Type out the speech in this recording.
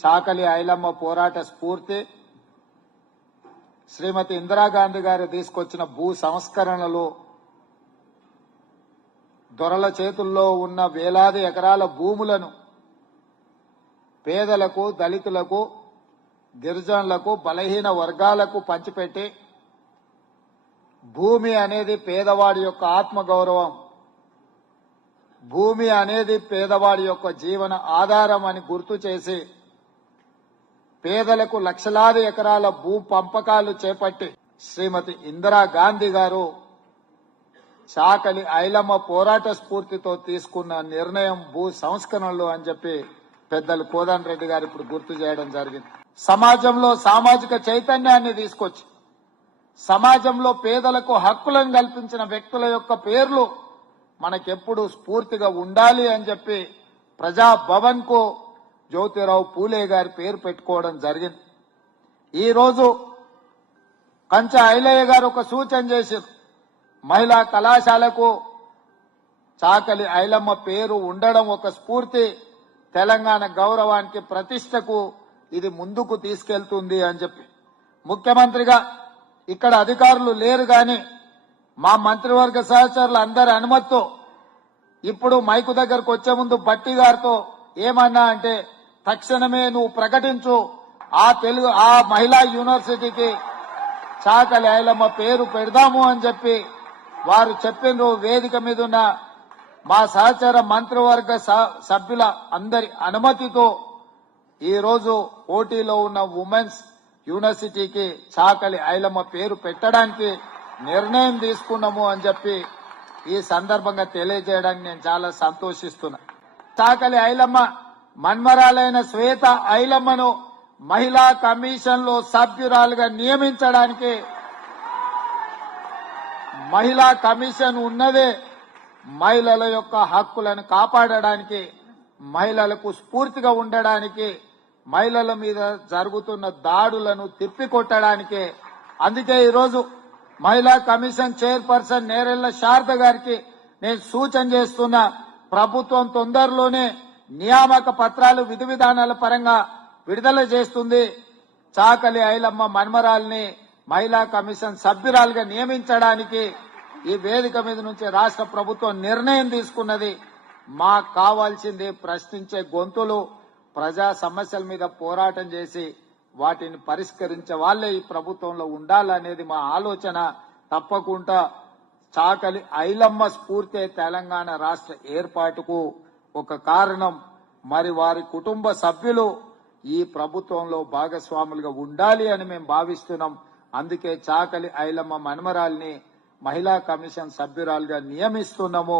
చాకలి ఐలమ్మ పోరాట స్ఫూర్తి శ్రీమతి ఇందిరాగాంధీ గారు తీసుకొచ్చిన భూ సంస్కరణలు దొరల చేతుల్లో ఉన్న వేలాది ఎకరాల భూములను పేదలకు దళితులకు గిరిజనులకు బలహీన వర్గాలకు పంచిపెట్టి భూమి అనేది పేదవాడి యొక్క ఆత్మగౌరవం. భూమి అనేది పేదవాడి యొక్క జీవన ఆధారం అని గుర్తు చేసి పేదలకు లక్షలాది ఎకరాల భూ పంపకాలు చేపట్టి శ్రీమతి ఇందిరా గాంధీ గారు చాకలి ఐలమ్మ పోరాట స్ఫూర్తితో తీసుకున్న నిర్ణయం భూ సంస్కరణలు అని చెప్పి పెద్దలు కోదన్ రెడ్డి గారు ఇప్పుడు గుర్తు చేయడం జరిగింది. సమాజంలో సామాజిక చైతన్యాన్ని తీసుకొచ్చి సమాజంలో పేదలకు హక్కులను కల్పించిన వ్యక్తుల యొక్క పేర్లు మనకెప్పుడు స్ఫూర్తిగా ఉండాలి అని చెప్పి ప్రజాభవన్కు జ్యోతిరావు పూలే గారి పేరు పెట్టుకోవడం జరిగింది. ఈరోజు కంచె కంచ ఐలయ్య గారు ఒక సూచన చేశారు. మహిళా కళాశాలకు చాకలి ఐలమ్మ పేరు ఉండడం ఒక స్ఫూర్తి. తెలంగాణ గౌరవానికి ప్రతిష్టకు ఇది ముందుకు తీసుకెళ్తుంది అని చెప్పి. ముఖ్యమంత్రిగా ఇక్కడ అధికారులు లేరు గాని మా మంత్రివర్గ సహచరులు అందరి అనుమతితో ఇప్పుడు మైకు దగ్గరకు వచ్చే ముందు బట్టి గారితో ఏమన్నా అంటే తక్షణమే నువ్వు ప్రకటించు. ఆ తెలుగు ఆ మహిళా యూనివర్సిటీకి చాకలి ఐలమ్మ పేరు పెడదాము అని చెప్పి వారు చెప్పిన వేదిక మీద ఉన్న మా సహచర మంత్రివర్గ స- సభ్యుల అందరి అనుమతితో ఈ రోజు పోటీలో ఉన్న ఉమెన్స్ యూనివర్సిటీకి చాకలి ఐలమ్మ పేరు పెట్టడానికి నిర్ణయం తీసుకున్నాము అని చెప్పి ఈ సందర్భంగా తెలియజేయడానికి నేను చాలా సంతోషిస్తున్నా. చాకలి ఐలమ్మ మన్మరాలైన శ్వేత ఐలమ్మను మహిళా కమిషన్లో సభ్యురాలుగా నియమించడానికి మహిళా కమిషన్ ఉన్నదే మహిళల యొక్క హక్కులను కాపాడడానికి మహిళలకు స్ఫూర్తిగా ఉండడానికి మహిళల మీద జరుగుతున్న దాడులను తిప్పికొట్టడానికి. అందుకే ఈరోజు మహిళా కమిషన్ చైర్పర్సన్ నేరెళ్ళ శారద గారికి నేను సూచన చేస్తున్నా ప్రభుత్వం తొందరలోనే నియామక పత్రాలు విధి విధానాల పరంగా విడుదల చేస్తుంది. చాకలి ఐలమ్మ మన్మరాల్ని మహిళా కమిషన్ సభ్యురాలుగా నియమించడానికి ఈ వేదిక మీద నుంచి రాష్ట్ర ప్రభుత్వం నిర్ణయం తీసుకున్నది. మాకు కావాల్సింది ప్రశ్నించే గొంతులు ప్రజా సమస్యల మీద పోరాటం చేసి వాటిని పరిష్కరించే వాళ్ళే ఈ ప్రభుత్వంలో ఉండాలనేది మా ఆలోచన. తప్పకుండా చాకలి ఐలమ్మ స్ఫూర్తి తెలంగాణ రాష్ట్ర ఏర్పాటుకు ఒక కారణం. మరి వారి కుటుంబ సభ్యులు ఈ ప్రభుత్వంలో భాగస్వాములుగా ఉండాలి అని మేము భావిస్తున్నాం. అందుకే చాకలి ఐలమ్మ మన్మరాల్ని మహిళా కమిషన్ సభ్యురాలుగా నియమిస్తున్నాము.